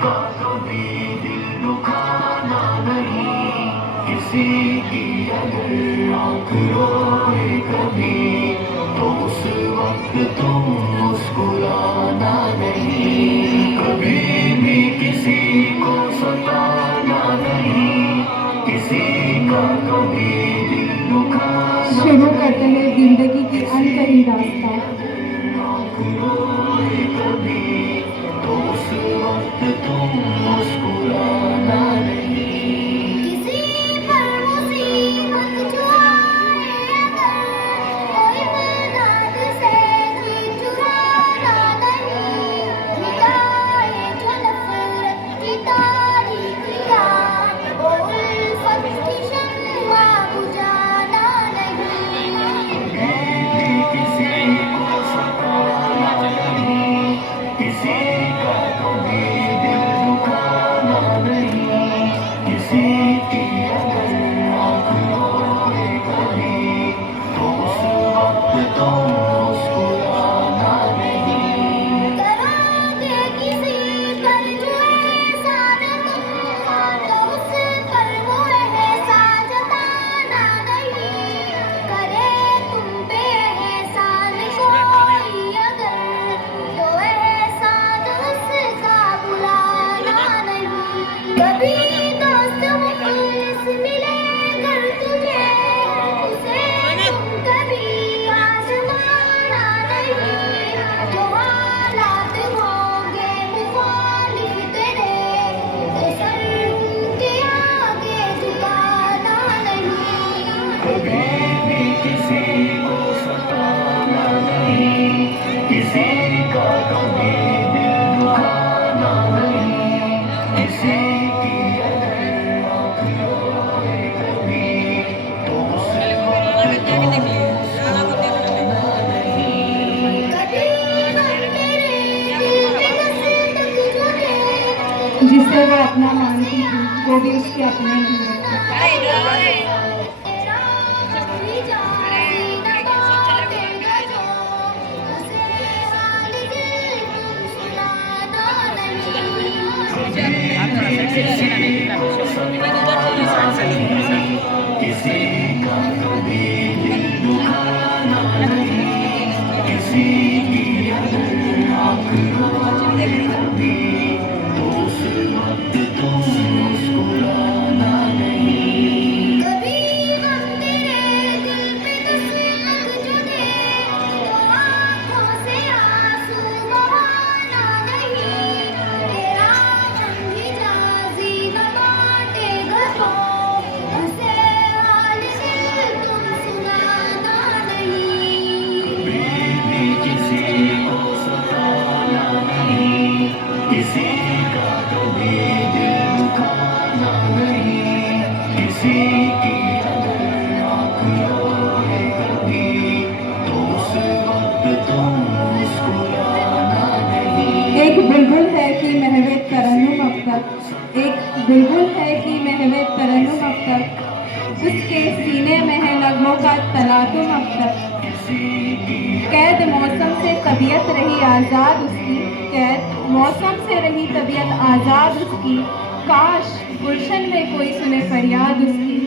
का कभी दिल दुखाना नहीं, किसी की अगर आँख रोए कभी तो उस वक्त तुम मुस्कुराना नहीं, कभी भी किसी को सताना नहीं, किसी का कभी दिल दुखाना। शुरू करते हैं जिंदगी की अनकही रास्ता। कभी तो उस वक्त तुम मुस्कुराना नहीं। किसी पर मुसीबत जो आए अगर कोई मदद से जी चुराना नहीं, मिटाए जो नफरत की तारीकियाँ वो उल्फत की शम्मा बुझाना नहीं। किसी को सताना नहीं, किसी का कभी दिल दुखाना नहीं, किसी की अगर आँख रोए कभी तो उस वक्त तुम मुस्कुराना नहीं। करोगे किसी पर जो एहसान तुम तो उस पर वो एहसान जताना नहीं, करे तुम पे एहसान कोई अगर तो एहसान उसका भुलाना नहीं। कभी दोस्त मुखलिस मिले अगर तुझे उसे तुम कभी आजमाना नहीं, जो हालात होंगे मुखालिफ तेरे तो सर उनके आगे झुकाना नहीं। कभी भी किसी को सताना नहीं, किसी का कभी दिल दुखाना नहीं, किसी की अगर आँख रोए कभी तो उस वक्त तुम मुस्कुराना नहीं। कभी गम तेरे दिल पे दस्तक जो दे जिसे वो अपना मानती थी वो भी उसके अपने नहीं होते। तेरा अपनी जान न बांटेगा जो उसे हाल दिल तुम सुनाना नहीं। किसी का कभी दिल दुखाना नहीं, किसी की अगर आँख रोए कभी तो उस वक्त तुम मुस्कुराना नहीं। कभी गम तेरे दिल पे दस्तक जो दे तो आँखों से आंसू बहाना नहीं, तेरा गम भी जाज़ी न बांटेगा जो उसे हाल दिल तुम सुनाना नहीं। कभी भी किसी को सताना नहीं, किसी का कभी दिल दुखाना नहीं, किसी की अगर आँख रोए कभी तो उस वक्त तुम मुस्कुराना नहीं। एक बुलबुल है कि महवे तरन्नुम अब तक, एक बुलबुल है कि महवे तरन्नुम अब तक, उसके सीने में है नगमों का तलातुम अब तक। कैद मौसम से तबीयत रही आज़ाद उसकी, कैद मौसम से रही तबीयत आज़ाद उसकी, काश गुलशन में कोई सुने फरियाद उसकी।